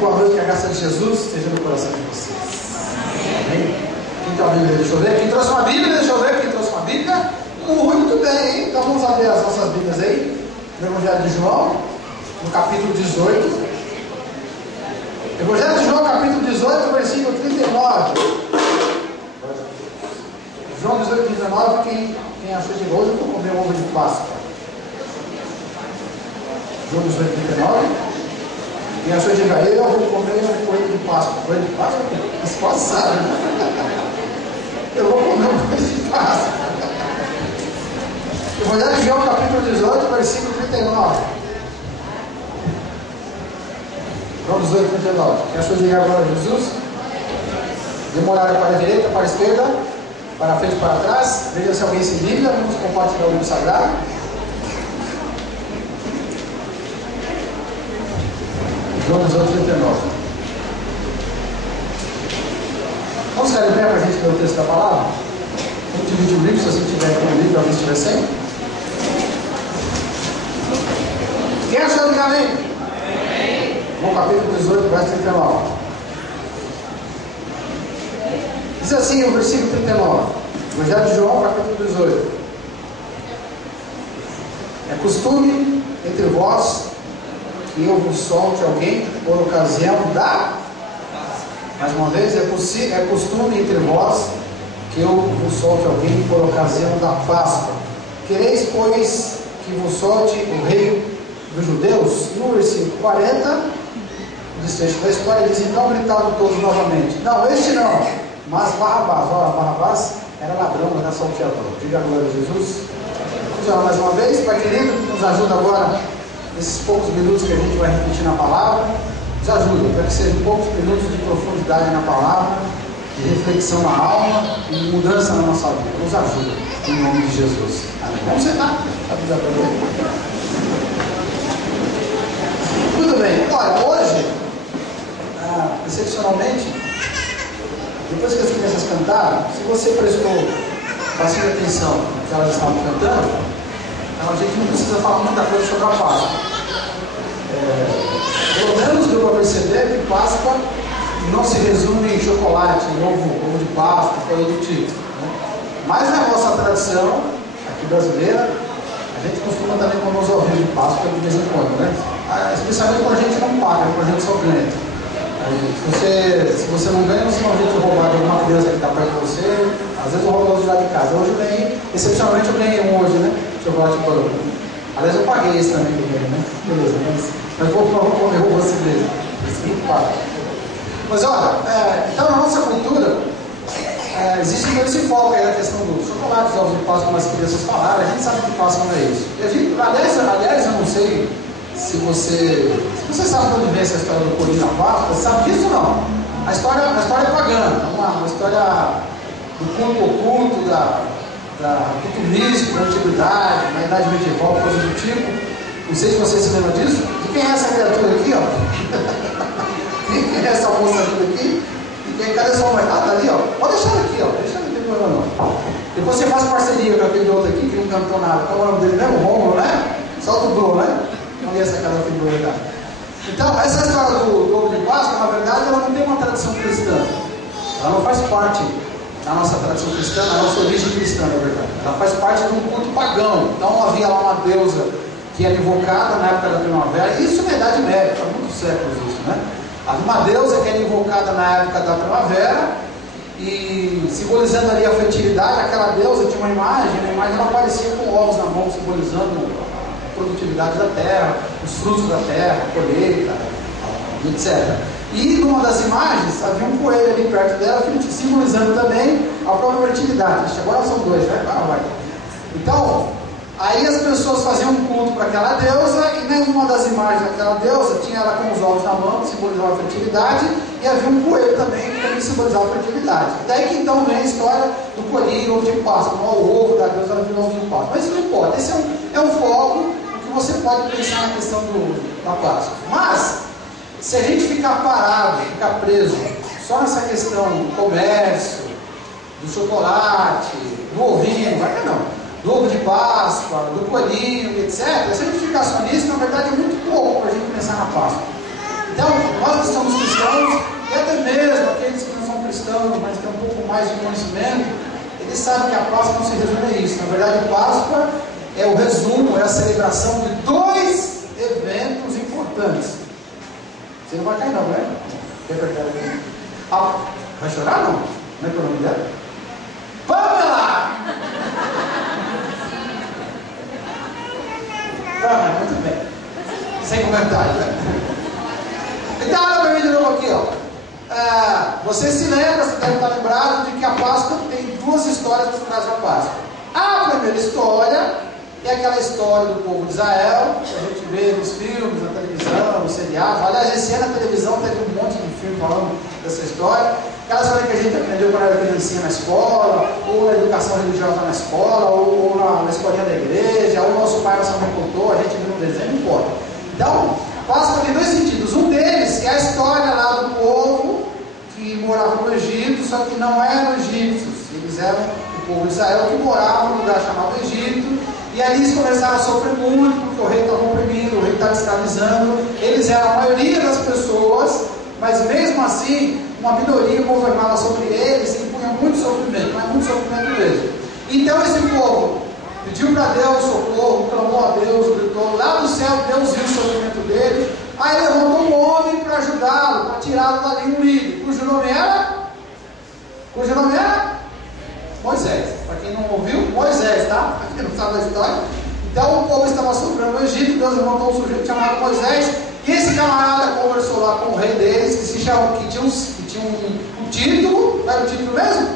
boa noite, que a graça de Jesus esteja no coração de vocês. Amém? Quem tem uma Bíblia, deixa eu ver. Quem trouxe uma Bíblia, deixa eu ver. Quem trouxe uma Bíblia? Muito bem, hein? Então vamos abrir as nossas Bíblias aí. No Evangelho de João, no capítulo 18. Evangelho de João, capítulo 18, versículo 39. João 18, 39. Quem achou de hoje, eu vou comer um ovo de Páscoa. João 18, 39. Quem achou de gaia, eu vou comer um coelho de Páscoa. Coelho de Páscoa? Mas quase sabe, né? Eu vou comer um coelho de Páscoa. Evangelho de João, capítulo 18, versículo 39. João 18, 39. Quem achou de gaia agora, Jesus? Demorar para a direita, para a esquerda, para frente, para trás. Veja se alguém se liga. Vamos compartilhar o livro sagrado. João 18, 39. Vamos ficar em pé para a gente ler o texto da palavra? Vamos dividir o livro, se você tiver com o livro, alguém estiver sem. Quem achou do caminho? João capítulo 18, verso 39. Diz assim o versículo 39. Evangelho de João, capítulo 18. É costume entre vós que eu vos solte alguém por ocasião da... Mais uma vez, é costume entre vós que eu vos solte alguém por ocasião da Páscoa. Quereis, pois, que vos solte o rei dos judeus? No versículo 40, o desfecho da história diz: então gritaram todos novamente: não, este não, mas Barrabás. Ora, Barrabás era ladrão, era salteador. Diga a glória a Jesus. Vamos orar mais uma vez. Pai querido, nos ajuda agora, nesses poucos minutos que a gente vai repetir na palavra. Nos ajuda, para que sejam poucos minutos de profundidade na palavra, de reflexão na alma e de mudança na nossa vida. Nos ajuda, em nome de Jesus. Amém. Vamos sentar. Muito bem. Olha, hoje, excepcionalmente, depois que as crianças cantaram, se você prestou bastante atenção no que elas estavam cantando, a gente não precisa falar muita coisa sobre a Páscoa. Pelo menos deu para perceber que Páscoa não se resume em chocolate, em ovo de Páscoa, coisa do tipo, né? Mas na nossa tradição, aqui brasileira, a gente costuma também comer os ovinhos de Páscoa de vez em quando, né? Especialmente quando a gente não paga, quando a gente só ganha. Se você não ganha, você não vai roubar de alguma criança que está perto de você. Às vezes eu roubo de lá de casa. Hoje eu ganhei, excepcionalmente eu ganhei um hoje, né? Chocolate por. Aliás, eu paguei esse também que eu ganhei, né? Beleza, mas vou comer o você mesmo. Mas olha, então na nossa cultura existe todo esse foco aí na questão do chocolate, os ovos de Páscoa, como as crianças falaram. A gente sabe que Páscoa não é isso. Aliás, eu não sei se você sabe de onde vem essa história do coelho na Páscoa. Você sabe disso ou não? A história é pagã, uma história do culto oculto, do culto místico, da antiguidade, na idade medieval, coisa do tipo. Não sei se você se lembra disso. De quem é essa criatura aqui, ó? Quem é essa moça aqui? Cadê sua mãe? Tá ali, ó. Pode deixar ela aqui, ó. Deixa ela, não tem problema não. Depois você faz parceria com aquele outro aqui que não cantou nada. Qual é o nome dele mesmo? Rômulo, né? Solta o Blue, né? Vamos ver essa cada figura aí. Então, essa história do ovo de Páscoa, na verdade, ela não tem uma tradição cristã. Ela não faz parte da nossa tradição cristã, da nossa origem cristã, na verdade. Ela faz parte de um culto pagão. Então havia lá uma deusa que era invocada na época da primavera. Isso na Idade Média, há muitos séculos isso, né? Havia uma deusa que era invocada na época da primavera, e simbolizando ali a fertilidade. Aquela deusa tinha uma imagem, a imagem ela aparecia com ovos na mão, simbolizando a produtividade da terra, os frutos da terra, a colheita, etc. E numa das imagens havia um coelho ali perto dela, simbolizando também a própria fertilidade. Agora são dois, né? Então, aí as pessoas faziam um culto para aquela deusa, e nenhuma das imagens daquela deusa tinha ela com os ovos na mão, que simbolizava a fertilidade, e havia um coelho também, que também simbolizava a fertilidade. Daí que então vem a história do coelhinho, ovo de Páscoa, o ovo da deusa havia um ovo de Páscoa. Mas isso não importa, esse é um foco que você pode pensar na questão da Páscoa. Mas, se a gente ficar parado, ficar preso só nessa questão do comércio, do chocolate, do ovinho, do ovo de Páscoa, do coelhinho, etc. Se a gente ficar só nisso, na verdade é muito pouco para a gente pensar na Páscoa. Então, nós estamos Eles sabem que a Páscoa não se resume a isso. Na verdade, a Páscoa é o resumo, é a celebração de dois eventos importantes. Você não vai cair não, né? Quer perder aqui? Ah, vai chorar não? Não é que o nome dela? Pamela! Pamela, muito bem. Sem comentário, né? Então, olha para mim de novo aqui, ó. Você se lembra, você deve estar lembrado de que a Páscoa tem duas histórias por trás da Páscoa. A primeira história é aquela história do povo de Israel, que a gente vê nos filmes, na televisão, nos seriados. Aliás, esse ano na televisão teve um monte de filme falando dessa história. Aquela história que a gente aprendeu quando era criancinha na escola, ou na educação religiosa na escola, ou na escolinha da igreja, ou nosso pai nossa mãe contou, a gente viu no desenho, não importa. Então, a Páscoa tem dois sentidos. Um deles é a história lá do povo que morava no Egito, só que não eram egípcios. Eles eram o povo de Israel que morava num lugar chamado Egito. E ali eles começaram a sofrer muito, porque o rei estava oprimindo, o rei estava escravizando. Eles eram a maioria das pessoas, mas mesmo assim, uma minoria governava sobre eles e impunha muito sofrimento, mas muito sofrimento mesmo. Então esse povo pediu para Deus socorro, clamou a Deus, gritou. Lá no céu, Deus viu o sofrimento dele. Aí levantou um homem para ajudá-lo, para tirá-lo dali, um líder, cujo nome era Moisés. Para quem não ouviu, Moisés, tá? Para quem não sabe da história. Então o povo estava sofrendo no Egito, Deus levantou um sujeito chamado Moisés, e esse camarada conversou lá com o rei deles, que tinha um título. Qual era o título mesmo?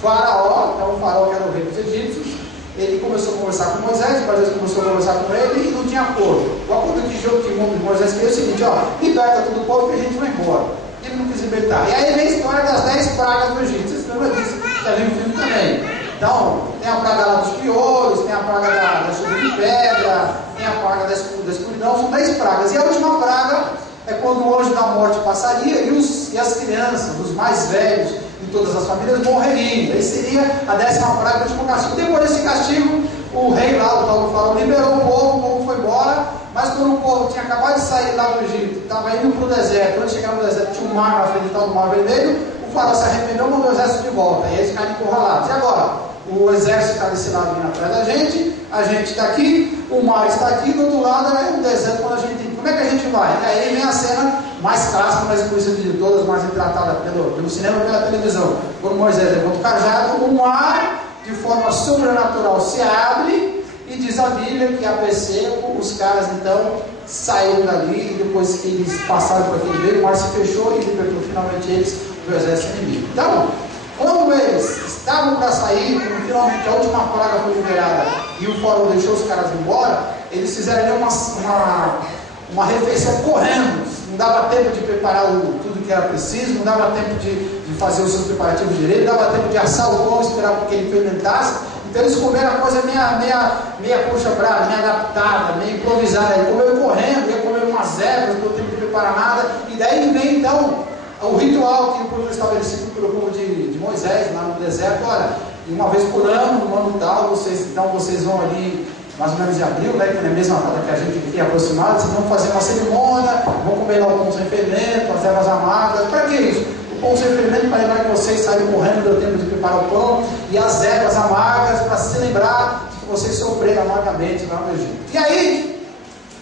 Faraó. Então o faraó, que era o rei dos egípcios, ele começou a conversar com Moisés, Moisés começou a conversar com ele e não tinha acordo. O acordo que Moisés fez é o seguinte: ó, liberta todo o povo que a gente vai embora. Ele não quis libertar. E aí vem a história das 10 pragas do Egito. Vocês lembram disso? Já viu o filme também. Então, tem a praga lá dos piolhos, tem a praga da chuva de pedra, tem a praga da escuridão, são 10 pragas. E a última praga é quando o anjo da morte passaria e as crianças, os mais velhos de todas as famílias morreriam. Aí seria a 10ª praga, o último castigo. Depois desse castigo, o rei lá, o tal do faraó, liberou o povo foi embora. Mas quando o povo tinha acabado de sair lá do Egito, estava indo para o deserto, antes de chegar no deserto tinha um mar na frente, tal do Mar Vermelho, o faraó se arrependeu e mandou o exército de volta. E eles ficaram encurralados. E agora? O exército está desse lado vindo atrás da gente, a gente está aqui, o mar está aqui, do outro lado é o deserto. Quando a gente tem, como é que a gente vai? E aí vem a cena mais clássica, mais conhecida de todas, mais retratada pelo cinema e pela televisão. Quando Moisés levanta o cajado, o mar, de forma sobrenatural, se abre, e diz a Bíblia que a seco, os caras então saíram dali, e depois que eles passaram por aquele meio, o mar se fechou e libertou finalmente eles do exército inimigo. Então, quando eles estavam para sair, quando finalmente a última praga foi liberada e o faraó deixou os caras embora, eles fizeram uma refeição correndo. Não dava tempo de preparar tudo que era preciso, não dava tempo de fazer os seus preparativos direito, não dava tempo de assar o pão, esperar que ele fermentasse. Então eles comeram a coisa meia coxa brava, meio adaptada, meio improvisada. Ele comeu correndo, ia comer umas ervas, não deu tempo de preparar nada. E daí vem então o ritual que o povo estabelecido pelo povo de Moisés, lá no deserto. Olha, uma vez por ano, no ano tal, vocês vão ali, mais ou menos em abril, né, que é a mesma data que a gente tem aproximado, vocês vão fazer uma cerimônia, vão comer lá o pão sem fermento, as ervas amargas. Para que isso? O pão sem fermento para lembrar que vocês saíram correndo, deu tempo de preparar o pão, e as ervas amargas para se lembrar de que vocês sofreram amargamente lá no Egito. E aí,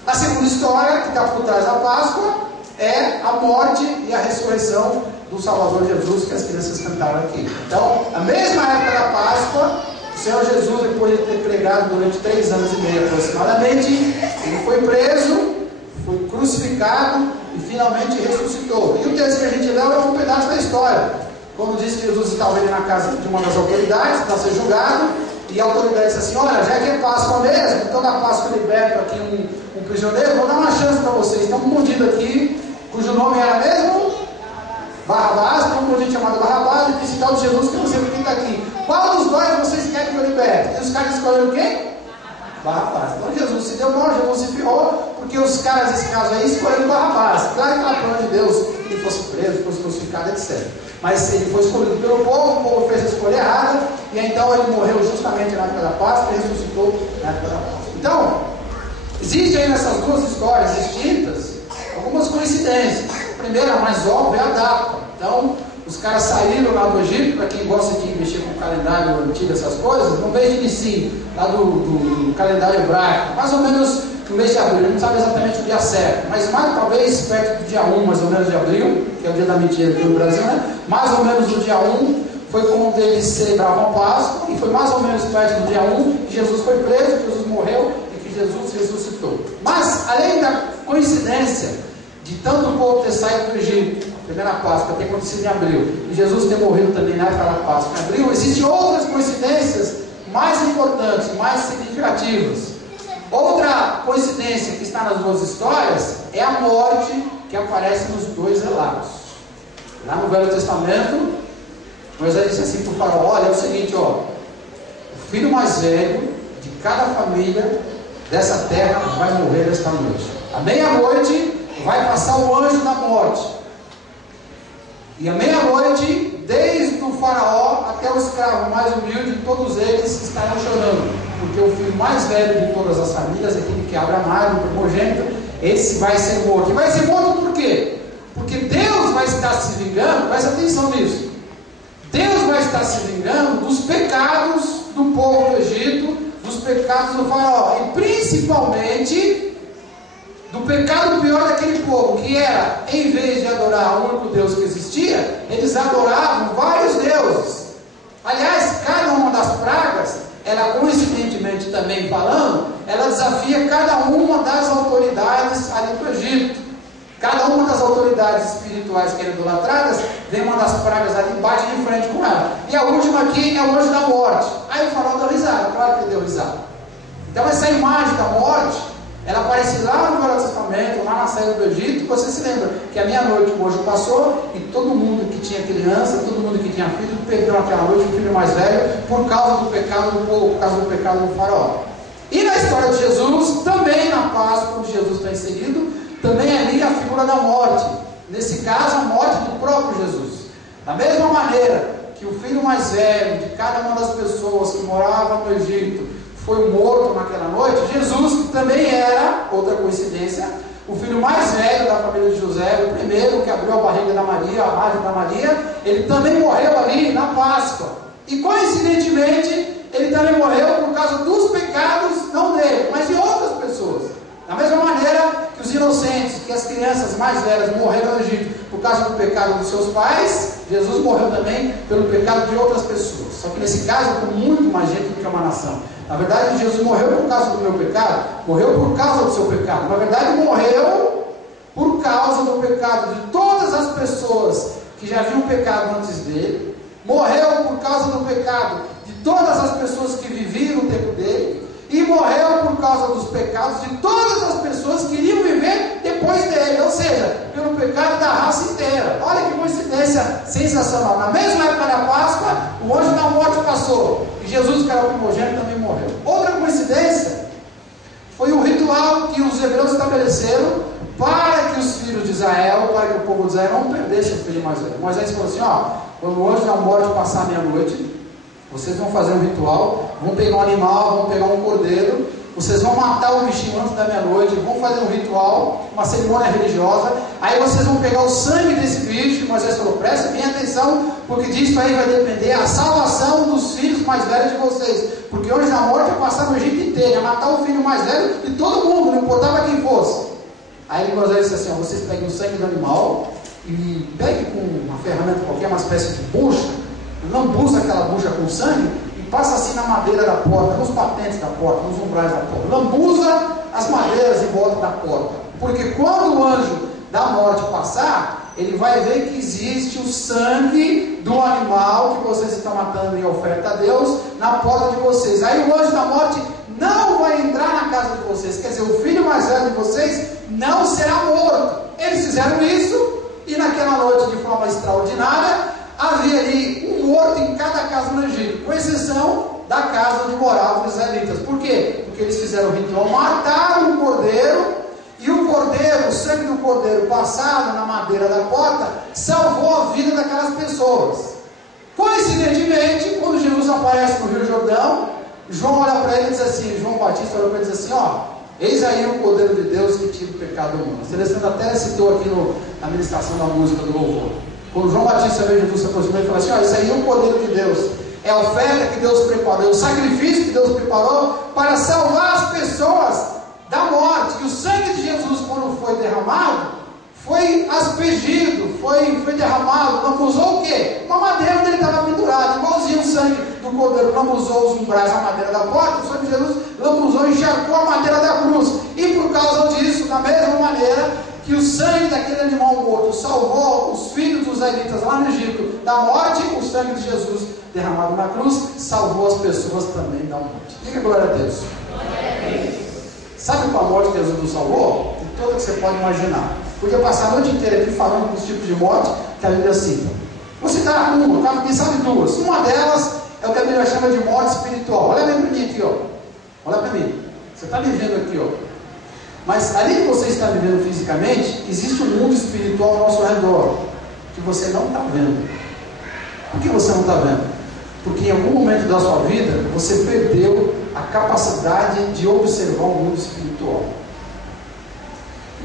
a segunda história que está por trás da Páscoa é a morte e a ressurreição do Salvador Jesus, que as crianças cantaram aqui. Então, a mesma época da Páscoa, o Senhor Jesus, depois de ter pregado durante 3 anos e meio aproximadamente, ele foi preso, foi crucificado e finalmente ressuscitou. E o texto que a gente leu é um pedaço da história. Quando diz que Jesus estava ali na casa de uma das autoridades para ser julgado, e a autoridade disse assim: olha, já que é Páscoa mesmo, toda Páscoa liberta aqui um prisioneiro, vou dar uma chance para vocês. Tem um bandido aqui, cujo nome era mesmo Barrabás, tem um bandido chamado Barrabás, e disse: tal de Jesus que você está aqui. Qual dos dois vocês querem que eu liberte? E os caras escolheram quem? Barrabás. Então Jesus se deu mal, Jesus se ferrou, porque os caras desse caso aí escolheram Barrabás. Claro que era plano de Deus que ele fosse preso, fosse crucificado, etc. Mas ele foi escolhido pelo povo, o povo fez a escolha errada, e então ele morreu justamente na época da Páscoa e ressuscitou na época da Páscoa. Então, existem aí nessas duas histórias distintas algumas coincidências. A primeira, a mais óbvia, é a data. Então, os caras saíram lá do Egito, para quem gosta de mexer com o calendário antigo, essas coisas, no mês de Nissim, lá do calendário hebraico, mais ou menos no mês de abril, não sabe exatamente o dia certo, mas mais talvez perto do dia 1, mais ou menos de abril, que é o dia da mentira aqui no Brasil, né? Mais ou menos no dia 1, foi quando eles celebravam a Páscoa, e foi mais ou menos perto do dia 1 que Jesus foi preso, que Jesus morreu e que Jesus ressuscitou. Mas, além da coincidência de tanto o povo ter saído do Egito, a primeira Páscoa ter acontecido em abril, e Jesus ter morrido também na época da Páscoa em abril, existem outras coincidências mais importantes, mais significativas. Outra coincidência que está nas duas histórias é a morte que aparece nos dois relatos. Lá no Velho Testamento, Moisés disse assim para o faraó: olha, é o seguinte, ó, o filho mais velho de cada família dessa terra vai morrer esta noite. À meia-noite vai passar o anjo da morte. E à meia-noite, desde o faraó até o escravo mais humilde, todos eles estarão chorando, porque o filho mais velho de todas as famílias, aquele que abre a mãe, o primogênito, esse vai ser morto. E vai ser morto por quê? Porque Deus vai estar se vingando, presta atenção nisso. Deus vai estar se vingando dos pecados do povo do Egito, dos pecados do faraó, e principalmente do pecado pior daquele povo, que era, em vez de adorar o único Deus que existia, eles adoravam vários deuses. Aliás, cada uma das pragas, ela coincidentemente também falando, ela desafia cada uma das autoridades ali do Egito. Cada uma das autoridades espirituais que eram idolatradas, vem uma das pragas ali e bate de frente com ela. E a última aqui é o anjo da morte. Aí o faraó deu risada, claro que ele deu risada. Então essa imagem da morte, ela aparece lá no Velho Testamento, lá na saída do Egito. Você se lembra que a meia-noite o anjo passou e todo mundo que tinha criança, todo mundo que tinha filho, perdeu naquela noite o filho mais velho por causa do pecado do povo, por causa do pecado do faraó. E na história de Jesus, também na Páscoa, onde Jesus está inserido, também é ali a figura da morte. Nesse caso, a morte do próprio Jesus. Da mesma maneira que o filho mais velho de cada uma das pessoas que moravam no Egito foi morto naquela noite, Jesus, que também era, outra coincidência, o filho mais velho da família de José, o primeiro que abriu a barriga da Maria, a margem da Maria, ele também morreu ali na Páscoa. E coincidentemente, ele também morreu por causa dos pecados, não dele, mas de outras pessoas. Da mesma maneira que os inocentes, que as crianças mais velhas morreram no Egito por causa do pecado dos seus pais, Jesus morreu também pelo pecado de outras pessoas. Só que nesse caso, com muito mais gente do que uma nação. Na verdade, Jesus morreu por causa do meu pecado, morreu por causa do seu pecado. Na verdade, morreu por causa do pecado de todas as pessoas que já haviam pecado antes dele, morreu por causa do pecado de todas as pessoas que viviam no tempo dele, e morreu por causa dos pecados de todas as pessoas que iriam viver depois dele, ou seja, pelo pecado da raça inteira. Olha que coincidência sensacional. Na mesma época da Páscoa, o anjo da morte passou, e Jesus, que era o primogênito, também morreu. Outra coincidência foi o ritual que os hebreus estabeleceram para que os filhos de Israel, para que o povo de Israel não perdesse o filho mais velho. Moisés falou assim: ó, quando o anjo da morte passar a meia-noite, vocês vão fazer um ritual, vão pegar um animal, vão pegar um cordeiro, vocês vão matar o bichinho antes da meia-noite, vão fazer um ritual, uma cerimônia religiosa, aí vocês vão pegar o sangue desse bicho. Moisés falou: presta bem atenção, porque disso aí vai depender a salvação dos filhos mais velhos de vocês, porque hoje a morte ia passar no Egito inteiro, ia matar o filho mais velho de todo mundo, não importava quem fosse. Aí Moisés disse assim: ó, vocês peguem o sangue do animal e peguem com uma ferramenta qualquer, uma espécie de bucha, lambuza aquela bucha com sangue e passa assim na madeira da porta, nos batentes da porta, nos umbrais da porta. Lambuza as madeiras em volta da porta, porque quando o anjo da morte passar, ele vai ver que existe o sangue do animal que vocês estão matando em oferta a Deus na porta de vocês. Aí o anjo da morte não vai entrar na casa de vocês, quer dizer, o filho mais velho de vocês não será morto. Eles fizeram isso, e naquela noite, de forma extraordinária, havia ali um morto em cada casa no Egito, com exceção da casa onde moravam os israelitas. Por quê? Porque eles fizeram o ritual, mataram o cordeiro, e o cordeiro, o sangue do cordeiro passado na madeira da porta, salvou a vida daquelas pessoas. Coincidentemente, quando Jesus aparece no Rio Jordão, João olha para ele e diz assim, João Batista olha para ele e diz assim: ó, eis aí o Cordeiro de Deus que tira o pecado do mundo. A Celestana até citou aqui na ministração da música do louvor. Quando João Batista veio Jesus se aproximou e falou assim: isso aí é o poder de Deus, é a oferta que Deus preparou, é o sacrifício que Deus preparou para salvar as pessoas da morte. E o sangue de Jesus, quando foi derramado, foi aspergido, foi derramado, lambuzou o quê? Uma madeira onde ele estava pendurado, igualzinho o sangue do cordeiro lambuzou os umbrais da madeira da porta, o sangue de Jesus lambuzou e encharcou a madeira da cruz. E por causa disso, da mesma maneira que o sangue daquele animal morto salvou os filhos dos israelitas lá no Egito da morte, o sangue de Jesus derramado na cruz salvou as pessoas também da morte. Diga glória a Deus. Sabe qual a morte que Jesus nos salvou? De toda que você pode imaginar. Podia passar a noite inteira aqui falando dos tipos de morte que a Bíblia cita. Vou citar uma, quem sabe duas. Uma delas é o que a Bíblia chama de morte espiritual. Olha bem para mim aqui, ó. Olha para mim. Você está me vendo aqui, ó. Mas ali que você está vivendo fisicamente, existe um mundo espiritual ao nosso redor, que você não está vendo. Por que você não está vendo? Porque em algum momento da sua vida, você perdeu a capacidade de observar o mundo espiritual.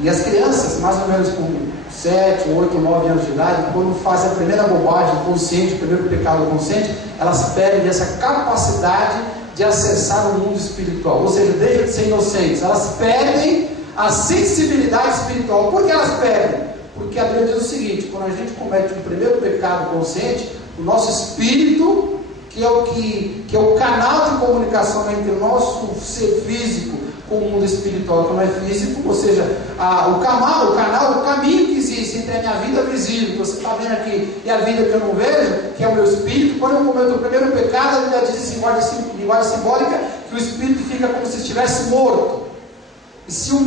E as crianças, mais ou menos com 7, 8, 9 anos de idade, quando fazem a primeira bobagem consciente, o primeiro pecado consciente, elas perdem essa capacidade de acessar o mundo espiritual, ou seja, deixam de ser inocentes, elas perdem a sensibilidade espiritual. Por que elas perdem? Porque a Bíblia diz o seguinte: quando a gente comete o primeiro pecado consciente, o nosso espírito, que é o canal de comunicação entre o nosso ser físico com o mundo espiritual, que não é físico, ou seja, o caminho que existe entre a minha vida visível, que você está vendo aqui, e a vida que eu não vejo, que é o meu espírito. Quando eu cometo o primeiro pecado, a Bíblia diz em linguagem simbólica que o espírito fica como se estivesse morto. E se o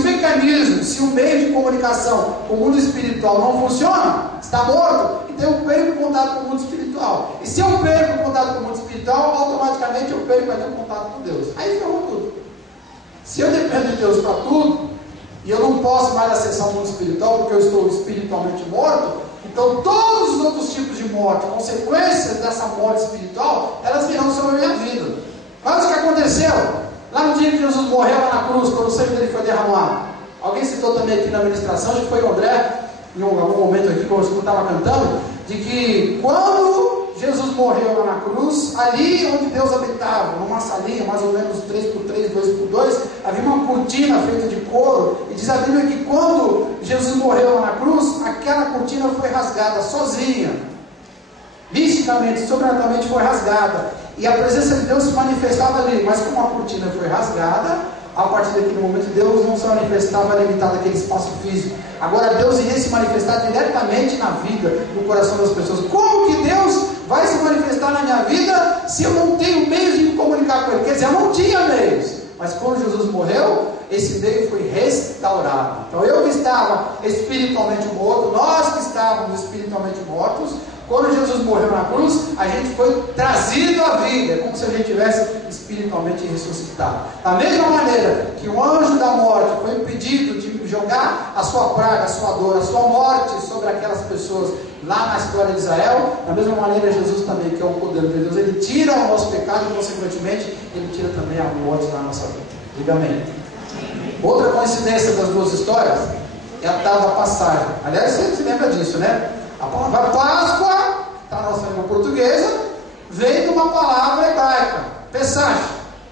mecanismo, se o meio de comunicação com o mundo espiritual não funciona, está morto, então eu perco o contato com o mundo espiritual. E se eu perco o contato com o mundo espiritual, automaticamente eu perco o contato com Deus. Aí ferrou tudo. Se eu dependo de Deus para tudo, e eu não posso mais acessar o mundo espiritual porque eu estou espiritualmente morto, então todos os outros tipos de morte, consequências dessa morte espiritual, elas virão sobre a minha vida. Mas o que aconteceu? Lá no dia que Jesus morreu lá na cruz, quando o sangue dele foi derramado, alguém citou também aqui na ministração, acho que foi o André, em algum momento aqui, quando eu estava cantando, de que quando Jesus morreu lá na cruz, ali onde Deus habitava, numa salinha mais ou menos 3x3, 2x2, havia uma cortina feita de couro, e diz a Bíblia que quando Jesus morreu lá na cruz, aquela cortina foi rasgada sozinha, misticamente, sobrenaturalmente foi rasgada, e a presença de Deus se manifestava ali. Mas como a cortina foi rasgada, a partir daquele momento Deus não se manifestava limitado àquele espaço físico. Agora Deus iria se manifestar diretamente na vida, no coração das pessoas. Como que Deus vai se manifestar na minha vida se eu não tenho meios de me comunicar com Ele? Quer dizer, eu não tinha meios. Mas quando Jesus morreu, esse meio foi restaurado. Então eu que estava espiritualmente morto, nós que estávamos espiritualmente mortos, quando Jesus morreu na cruz, a gente foi trazido à vida. É como se a gente tivesse espiritualmente ressuscitado. Da mesma maneira que o anjo da morte foi impedido de jogar a sua praga, a sua dor, a sua morte sobre aquelas pessoas lá na história de Israel, da mesma maneira Jesus também, que é o poder de Deus, ele tira o nosso pecado e consequentemente ele tira também a morte da nossa vida. Diga amém. Outra coincidência das duas histórias é a tal da passagem. Aliás, você se lembra disso, né? A palavra Páscoa, está na nossa língua portuguesa, vem de uma palavra hebraica, Pesach,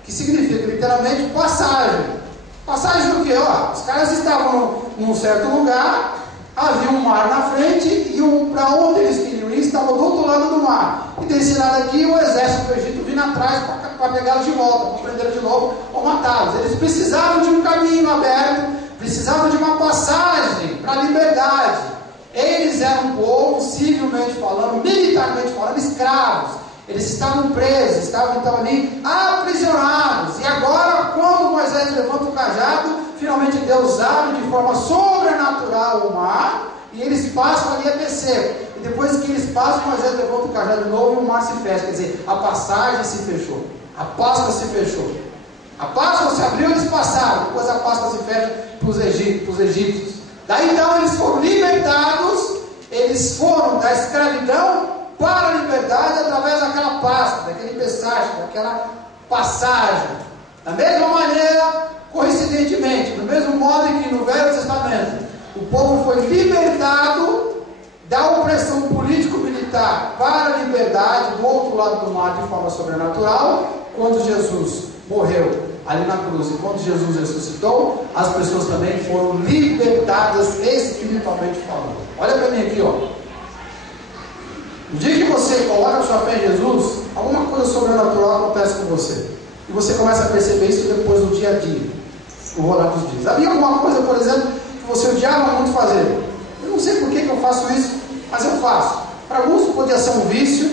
que significa literalmente passagem. Passagem do quê? Os caras estavam num certo lugar, havia um mar na frente, e para onde eles queriam ir estava do outro lado do mar. E desse lado aqui, o exército do Egito vinha atrás para pegá-los de volta, para prendê-los de novo ou matá-los. Eles precisavam de um caminho aberto, precisavam de uma passagem para a liberdade. Eles eram um povo, civilmente falando, militarmente falando, escravos. Eles estavam presos, estavam então ali aprisionados. E agora, quando Moisés levanta o cajado, finalmente Deus abre de forma sobrenatural o mar, e eles passam ali a descer. E depois que eles passam, Moisés levanta o cajado de novo e o mar se fecha. Quer dizer, a passagem se fechou, a Páscoa se fechou. A Páscoa se abriu e eles passaram. Depois a Páscoa se fecha para os egípcios. Daí então eles foram libertados, eles foram da escravidão para a liberdade através daquela Páscoa, daquele Pesach, daquela passagem. Da mesma maneira, coincidentemente, do mesmo modo em que no Velho Testamento o povo foi libertado da opressão chegar para a liberdade do outro lado do mar de forma sobrenatural, quando Jesus morreu ali na cruz e quando Jesus ressuscitou, as pessoas também foram libertadas espiritualmente falando. Olha para mim aqui, ó. No dia que você coloca a sua fé em Jesus, alguma coisa sobrenatural acontece com você. E você começa a perceber isso depois do dia a dia, no rolar dos dias. Havia alguma coisa, por exemplo, que você odiava muito fazer. Eu não sei por que eu faço isso, mas eu faço. Para alguns podia ser um vício,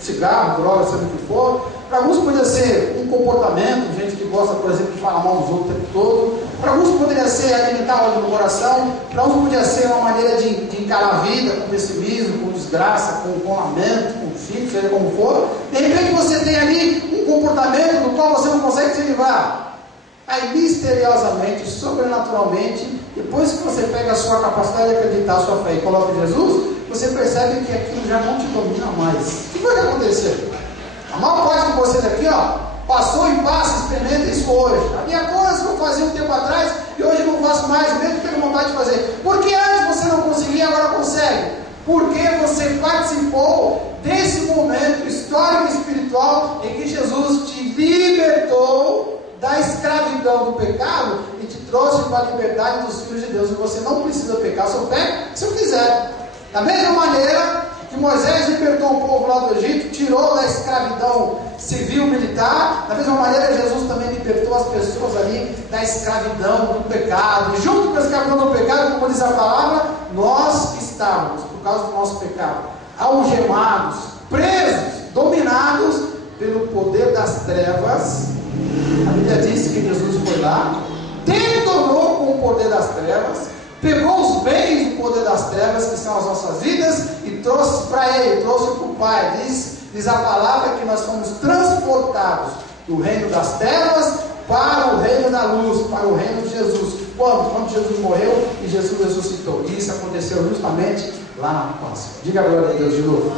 cigarro, droga, seja o que for. Para alguns podia ser um comportamento, gente que gosta, por exemplo, de falar mal dos outros o tempo todo. Para alguns poderia ser alimentar ódio no coração. Para alguns podia ser uma maneira de encarar a vida com pessimismo, com desgraça, com lamento, com filho, seja como for. De repente você tem ali um comportamento do qual você não consegue se livrar. Aí misteriosamente, sobrenaturalmente, depois que você pega a sua capacidade de acreditar, a sua fé e coloca em Jesus, você percebe que aquilo já não te domina mais. O que foi que aconteceu? A maior parte de vocês aqui, ó, passou e passa, experimenta isso hoje. Havia coisas que eu fazia um tempo atrás e hoje não faço mais, mesmo tendo vontade de fazer. Porque antes você não conseguia, agora consegue. Porque você participou desse momento histórico e espiritual em que Jesus te libertou da escravidão do pecado e te trouxe para a liberdade dos filhos de Deus. E você não precisa pecar, só peca se eu quiser. Da mesma maneira que Moisés libertou o povo lá do Egito, tirou da escravidão civil, militar, da mesma maneira Jesus também libertou as pessoas ali da escravidão do pecado. E junto com a escravidão do pecado, como diz a palavra, nós estávamos, por causa do nosso pecado, algemados, presos, dominados pelo poder das trevas. A Bíblia diz que Jesus foi lá, detonou com o poder das trevas, pegou os bens do poder das trevas, que são as nossas vidas, e trouxe para Ele, trouxe para o Pai. Diz a palavra que nós fomos transportados do reino das trevas para o reino da luz, para o reino de Jesus. Quando Jesus morreu e Jesus ressuscitou. E isso aconteceu justamente lá na Páscoa. Diga a glória a Deus de novo.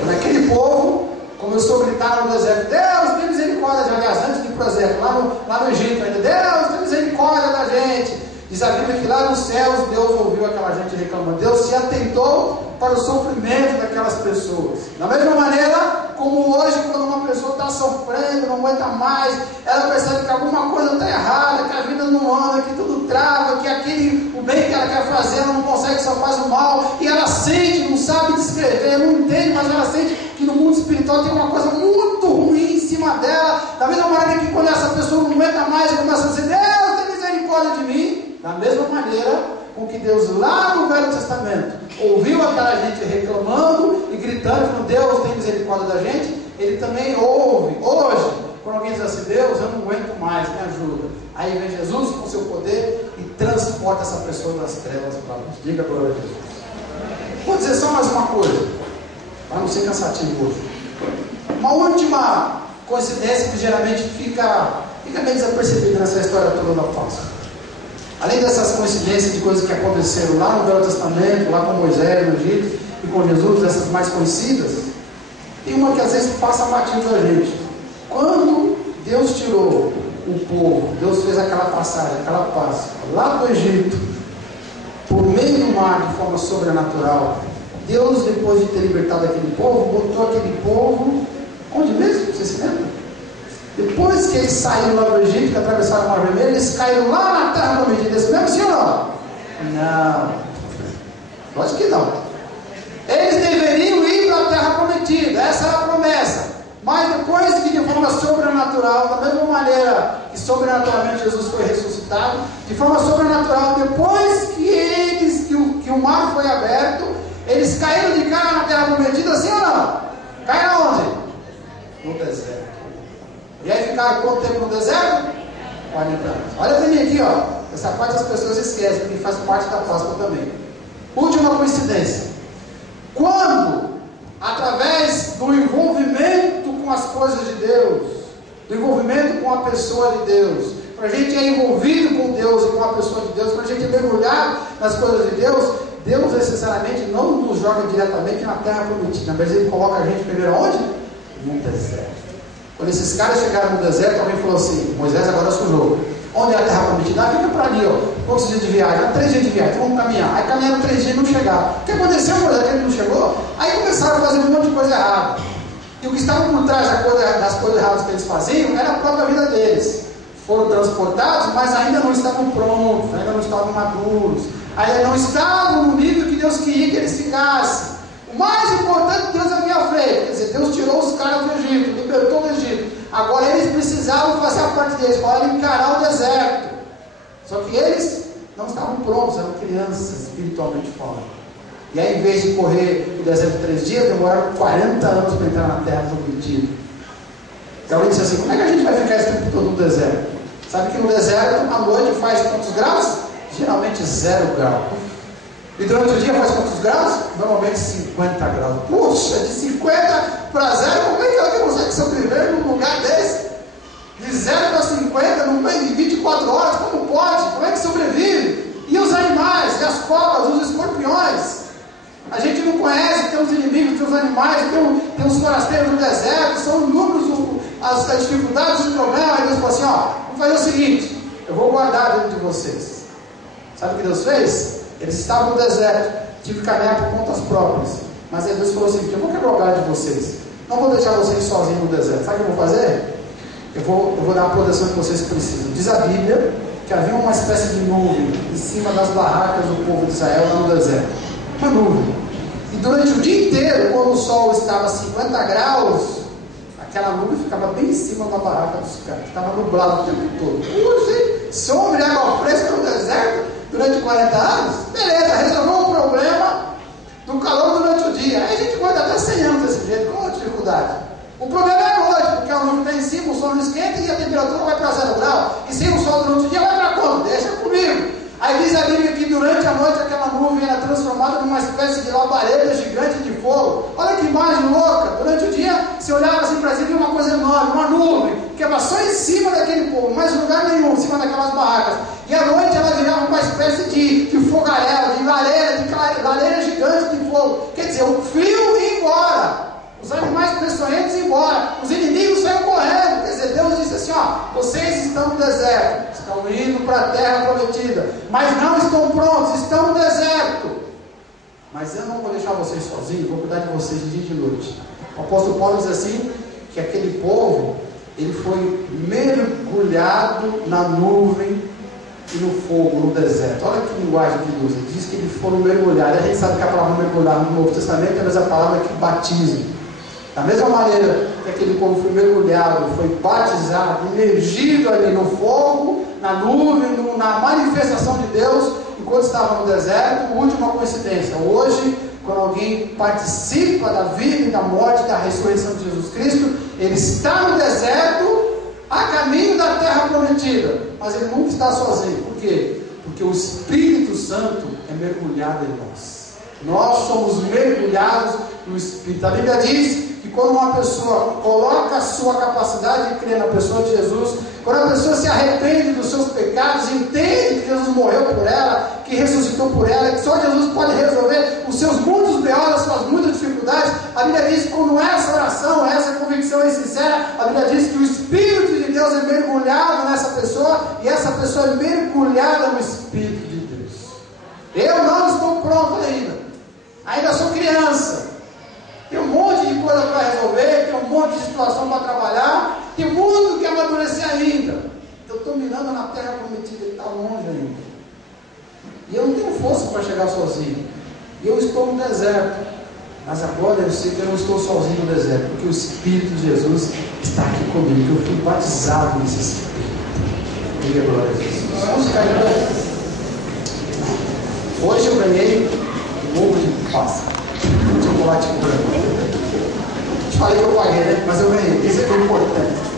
Quando aquele povo começou a gritar no deserto: Deus, tem misericórdia de nós. Aliás, antes de ir para o deserto, lá no Egito ainda: Deus, tem misericórdia da gente. Diz a Bíblia que lá nos céus Deus ouviu aquela gente reclamando. Deus se atentou para o sofrimento daquelas pessoas. Da mesma maneira como hoje, quando uma pessoa está sofrendo, não aguenta mais, ela percebe que alguma coisa está errada, que a vida não anda, que tudo trava, que o bem que ela quer fazer, ela não consegue, só faz o mal, e ela sente, não sabe descrever, não entende, mas ela sente que no mundo espiritual tem uma coisa muito ruim em cima dela. Da mesma maneira que quando essa pessoa não aguenta mais e começa a dizer: Deus, tem misericórdia de mim. Da mesma maneira com que Deus lá no Velho Testamento ouviu aquela gente reclamando e gritando: Deus tem misericórdia da gente, Ele também ouve hoje, quando alguém diz assim: Deus, eu não aguento mais, me ajuda. Aí vem Jesus com seu poder e transporta essa pessoa das trevas para a luz. Diga glória a Deus. Vou dizer só mais uma coisa, para não ser cansativo hoje. Uma última coincidência que geralmente fica meio desapercebida nessa história toda da Páscoa. Além dessas coincidências de coisas que aconteceram lá no Velho Testamento, lá com Moisés no Egito e com Jesus, essas mais conhecidas, tem uma que às vezes passa batido da gente. Quando Deus tirou o povo, Deus fez aquela passagem, aquela Páscoa, lá do Egito, por meio do mar, de forma sobrenatural, Deus, depois de ter libertado aquele povo, botou aquele povo, onde mesmo? Você se lembra? Depois que eles saíram lá do Egito, que atravessaram o Mar Vermelho, eles caíram lá na terra prometida. Esse mesmo, sim ou não? Não. Lógico que não. Eles deveriam ir para a terra prometida. Essa era a promessa. Mas depois que de forma sobrenatural, da mesma maneira que sobrenaturalmente Jesus foi ressuscitado, de forma sobrenatural, depois que o mar foi aberto, eles caíram de cara na terra prometida, sim ou não? Caíram onde? No deserto. E aí ficaram quanto tempo no deserto? 40 anos. Olha para mim aqui, ó. Essa parte as pessoas esquecem, porque faz parte da Páscoa também. Última coincidência. Quando, através do envolvimento com as coisas de Deus, do envolvimento com a pessoa de Deus, para a gente é envolvido com Deus e com a pessoa de Deus, para a gente mergulhar nas coisas de Deus, Deus necessariamente não nos joga diretamente na terra prometida, mas Ele coloca a gente primeiro onde? No deserto. Quando esses caras chegaram no deserto, alguém falou assim: Moisés agora sujou. Onde é a terra prometida? Fica para ali, ó. quantos dias de viagem? 3 dias de viagem, vamos caminhar. Aí caminharam 3 dias e não chegaram. O que aconteceu, por exemplo, que ele não chegou? Aí começaram a fazer um monte de coisa errada. E o que estava por trás das coisas erradas que eles faziam era a própria vida deles. Foram transportados, mas ainda não estavam prontos, ainda não estavam maduros, ainda não estavam no nível que Deus queria que eles ficassem. O mais importante, Deus havia feito, quer dizer, Deus tirou os caras do Egito, libertou do Egito. Agora eles precisavam fazer a parte deles, para encarar o deserto. Só que eles não estavam prontos, eram crianças espiritualmente falando. E aí, em vez de correr o deserto 3 dias, demoraram 40 anos para entrar na terra prometida. Então ele disse assim: como é que a gente vai ficar esse tempo todo no deserto? Sabe que no deserto, à noite faz quantos graus? Geralmente 0 graus. E durante o dia faz quantos graus? Normalmente 50 graus. Puxa, de 50 para 0, como é que alguém consegue sobreviver num lugar desse? De 0 para 50, no meio de 24 horas, como pode? Como é que sobrevive? E os animais, e as cobras, os escorpiões? A gente não conhece, tem os inimigos, tem os animais, tem os forasteiros do deserto, são inúmeros as dificuldades, os problemas. Aí Deus falou assim: ó, vamos fazer o seguinte, eu vou guardar dentro de vocês. Sabe o que Deus fez? Eles estavam no deserto, tive que caminhar por contas próprias. Mas aí Deus falou o seguinte: eu vou quebrar o galho de vocês, não vou deixar vocês sozinhos no deserto. Sabe o que eu vou fazer? Eu vou dar a proteção que vocês precisam. Diz a Bíblia que havia uma espécie de nuvem em cima das barracas do povo de Israel lá no deserto. Uma nuvem. E durante o dia inteiro, quando o sol estava a 50 graus, aquela nuvem ficava bem em cima da barraca dos caras. Estava nublado o tempo todo. Puxa, sombra e água fresca no deserto durante 40 anos? Beleza, resolveu o problema do calor durante o dia. Aí a gente aguenta até 100 anos desse jeito. Qual a dificuldade? O problema é a noite, porque a nuvem está em cima, o sol não esquenta e a temperatura vai para 0 grau. E sem o sol durante o dia vai para quanto? Deixa comigo. Aí diz a Bíblia que durante a noite aquela nuvem era transformada numa espécie de labareda gigante de fogo. Olha que imagem louca. Durante o dia, você olhava assim para cima e via uma coisa enorme, uma nuvem, que era só em cima daquele povo, mais lugar nenhum, em cima daquelas barracas. E à noite ela virava uma espécie de fogarela, de lareira gigante de fogo. Quer dizer, o frio ia embora. Os animais peçonhentos iam embora, os inimigos saíram correndo. Quer dizer, Deus disse assim: ó, vocês estão no deserto, estão indo para a terra prometida, mas não estão prontos, estão no deserto. Mas eu não vou deixar vocês sozinhos, vou cuidar de vocês de dia e de noite. O apóstolo Paulo diz assim, que aquele povo, ele foi mergulhado na nuvem e no fogo, no deserto. Olha que linguagem que Deus usa. Diz que eles foram mergulhados. A gente sabe que a palavra mergulhar no Novo Testamento é a mesma palavra que batismo. Da mesma maneira que aquele povo foi mergulhado, foi batizado, imergido ali no fogo, na nuvem, na manifestação de Deus, enquanto estava no deserto. Última coincidência: hoje, quando alguém participa da vida e da morte, da ressurreição de Jesus Cristo, ele está no deserto, a caminho da terra prometida, mas ele nunca está sozinho. Por quê? Porque o Espírito Santo é mergulhado em nós. Nós somos mergulhados no Espírito. A Bíblia diz que quando uma pessoa coloca a sua capacidade de crer na pessoa de Jesus, quando a pessoa se arrepende dos seus pecados, entende que Jesus morreu por ela, que ressuscitou por ela, que só Jesus pode resolver os seus muitos B.O., as suas muitas dificuldades, a Bíblia diz que quando essa oração, essa convicção é sincera, a Bíblia diz que o Espírito de Deus é mergulhado nessa pessoa, e essa pessoa é mergulhada no Espírito de Deus. Eu não estou pronto ainda sou criança, tem um monte de coisa para resolver, tem um monte de situação para trabalhar, tem muito que amadurecer ainda. Eu estou mirando na terra prometida, ele está longe ainda. E eu não tenho força para chegar sozinho. E eu estou no deserto. Mas agora eu sei que eu não estou sozinho no deserto, porque o Espírito de Jesus está aqui comigo. Eu fui batizado nesse Espírito. Diga glória a Jesus. Vamos ficar de pé. Hoje eu ganhei um ovo de Páscoa. Chocolate branco. Te falei que eu paguei, né? Mas eu ganhei. Isso é o importante.